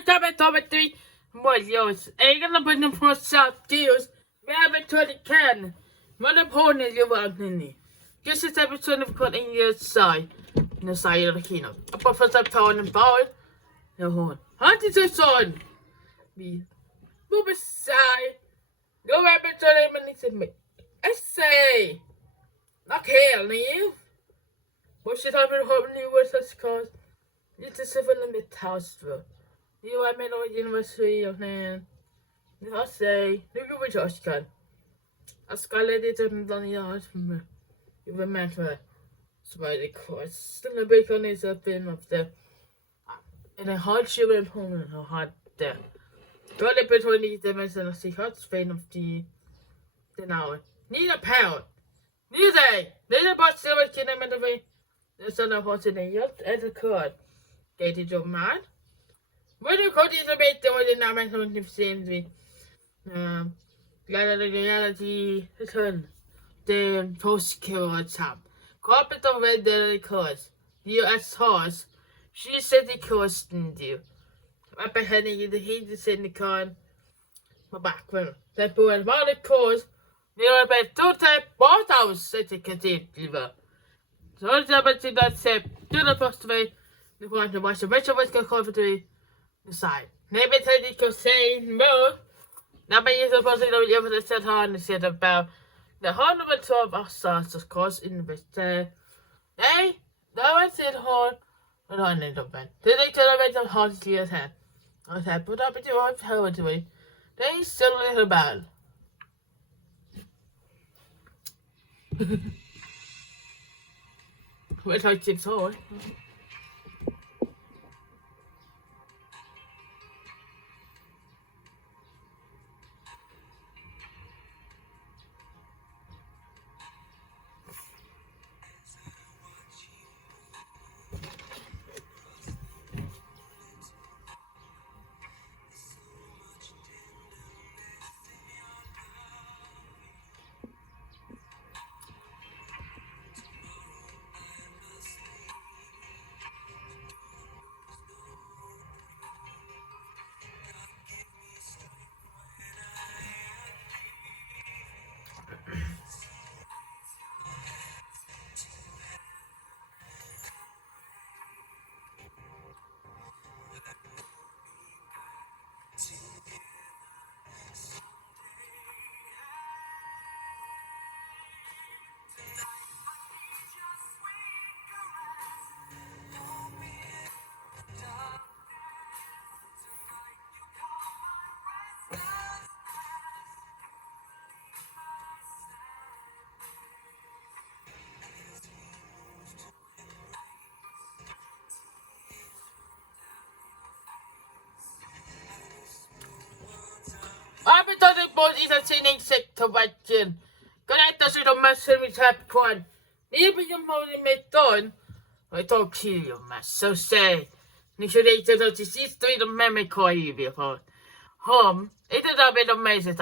Tomatri Molios, Egan of the poor South Deals, Rabbit to the can. Mother pony you want any. This is episode of caught in your side, in the side of the kingdom. A professor town and bowl, no horn. Hunt is a son. Be move aside. Go rabbit to them and it's me. I say, not here, leave. What should I be hoping you was such cause? It's a civil in the house. You are men or university of man. I say, look at which Oscar. A scarlet is on the yard from me. You remember. Spider course. Still a bacon is a bin of the. In a hard sugar and home and a hard there. Got a bit when these demons and a sea hot strain of the hour. Need a pound. Need a. There's a bus silver kingdom and the way. There's a horse in a yacht as a cord. Gated your man. What do you call this about the name of the same? Glad the reality return. The post kill time. Carpet of red daily cause. U.S. horse. She said the cost in you. Up ahead in the heat is in the car. My background. That boy and about the cause. We are about 2 type both house said the cathedral. So it's about to that step. Do the first way. The one to watch the rest of us go cover to the side. Maybe Teddy could say no. Now, by using the possibility of the set on the set about the 112 us, of course, in the hey, no one said horn, but I need a bed. Did they tell me the horse to your head? I said, put up at your wife, how to me. They still a little bad. Wait, I chips horn. I've been talking about is a sinning sick to watching. Connect us with a message with Capricorn. Even your money made done. I don't kill you, mess. So say. You should eat the disease to the memory call you before. Home, it is a bit amazing.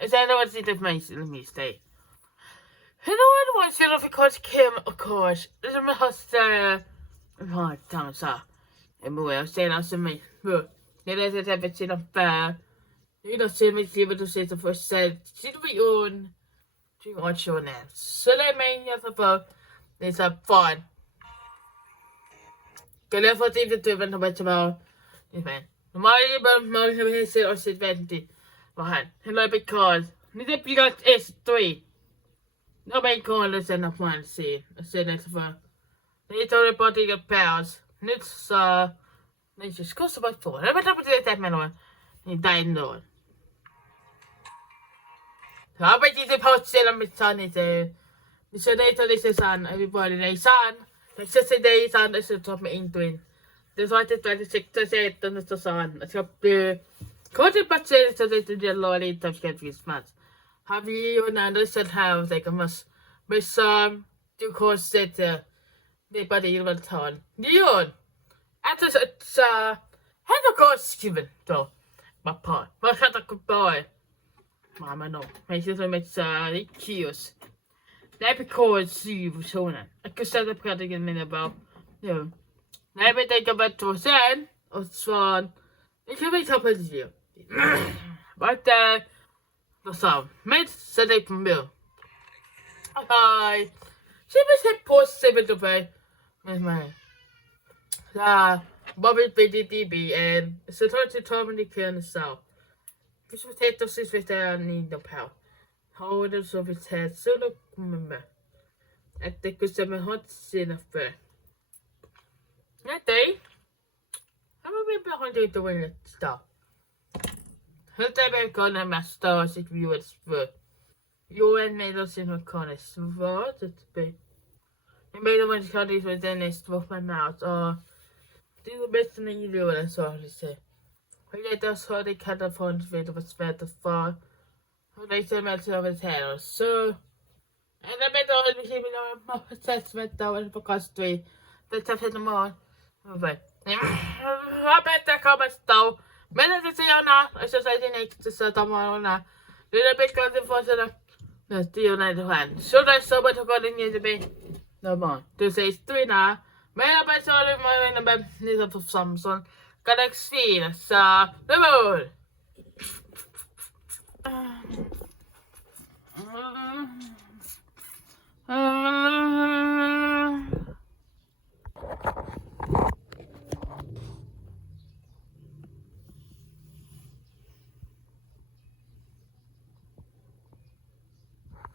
Is that what's it amazing? Let me stay. You know what? Once you because Kim, of course, is a master. Hard time, sir. And boy, I'll say that's to me. Look, it is everything of fair. You know, see me see what to say the first said. See to be on. To watch your name. So let me have a vote. It's a fun. Can I put even to event about tomorrow? Event. My even said or said 20. Behind. Hello, because. Need a big S3. Nobody call us in a one see. I said that's for. Need to report your pals. It's Let's just go about 4. Let me double that man. He died no. How about you post it on my son? Is a day to this son, everybody, they son. Like 60 days on this is what me in doing. This was the 26 to say it on the son. It's got the coach but says to the lorry to get Christmas. Have you understood how they must be some to cause said the body you will turn. Leon, after it's had a course given though. My part, but had a good boy. Mama no, my sister makes curious. That because you were shown it. I could start up cutting in about you. Never think about to send or swan. Ik weet al wat het is. But, so, met zet ik van Bill. Hi. Ze was het post erbij. Met mij. Ja, Bobby BDDB en ze hoort het om die kunnen zo. Dus we het dus is weer daar niet op jou. Houden zo het het zullen komen me. En ik was er mijn hart zin of bij. Net hè? Hebben we weer begonnen te doen het staan. Het hebben we kunnen met staan als ik wie het voor. Jo en middels in elkaar is wat het bij. En bij de mensen gaat iets met Dennis wat mijn maat. Die is best een idee en zo te zeggen. Ik dat had ik had ervan weten wat verder van. Ik zei met zo het heel zo. En dan ben ik misschien nog een zes met dat en podcast 2. Dat heb ik normaal. Maar wat ben ik kan met stou. Ben het jou na? Als je zei niet te zetten allemaal na. Dus dan ben ik altijd voorstellen. Dat die naar de hand. Zo dat zo met elkaar in je been. Nou man. Dus hij is 2 na. Maar ja, bij zo'n maar ben niet op Samsung. Kan ik zien. Zo. De boel.